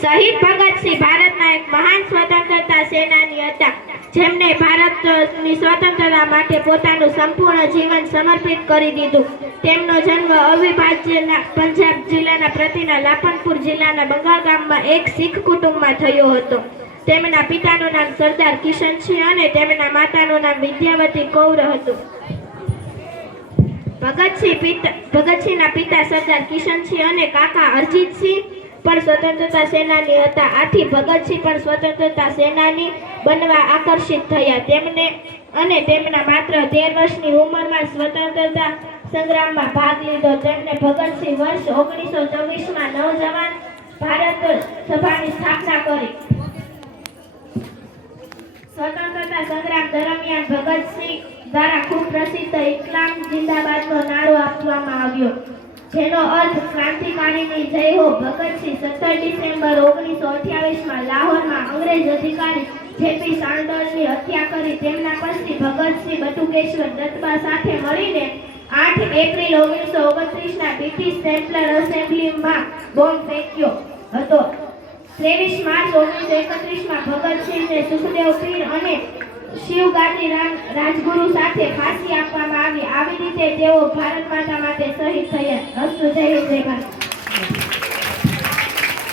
શહીદ ભગતસિંહ ભારતના એક મહાન સ્વતંત્રતા સેનાની હતા, જેમણે ભારતની સ્વતંત્રતા માટે પોતાનું સંપૂર્ણ જીવન સમર્પિત કરી દીધું. તેમનો જન્મ અવિભાજ્ય પંજાબ જિલ્લાના પ્રતિના લાપનપુર જિલ્લાના બંગાળ ગામમાં એક શીખ કુટુંબમાં થયો હતો. તેમના પિતાનું નામ સરદાર કિશનસિંહ અને તેમના માતાનું નામ વિદ્યાવતી કૌર હતું. ભગતસિંહના પિતા સરદાર કિશનસિંહ અને કાકા અરજીતસિંહ પણ સ્વતંત્રતા સેનાની હતા. આથી ભગતસિંહ પણ સ્વતંત્રતા સેનાની બનવા આકર્ષિત થયા. તેમના માત્ર 13 વર્ષની ઉંમરમાં સ્વતંત્રતા સંગ્રામમાં ભાગ લીધો. તેમણે ભગતસિંહ વર્ષ 1924માં નવજવાન ભારત સભાની સ્થાપના કરી. સ્વતંત્રતા સંગ્રામ દરમિયાન ભગતસિંહ દ્વારા ખૂબ પ્રસિદ્ધ ઇસ્લામ જિંદાબાદનો નારો આપવામાં આવ્યો, જેનો અર્થ ક્રાંતિકારીની જય હો. ભગતસિંહ 17 ડિસેમ્બર 1928માં લાહોરમાં અંગ્રેજ અધિકારી જેપી સાન્ડર્સની હત્યા કરી. તેમના પછી ભગતસિંહ બટુકેશ્વર દત્તબા સાથે મળીને 8 એપ્રિલ 1929ના બ્રિટિશ સેન્ટ્રલ એસેમ્બલીમાં બોમ્બ ફેંક્યો હતો. 23 માર્ચ 1931માં ભગતસિંહને સુખદેવ પીર અને શિવગાદી રાજગુરુ સાથે ફાંસી આપવામાં આવી. આવી રીતે તેઓ ભારત માતા માટે શહીદ થયા. અસ્તુ. જય હિન્દ, જય ભારત.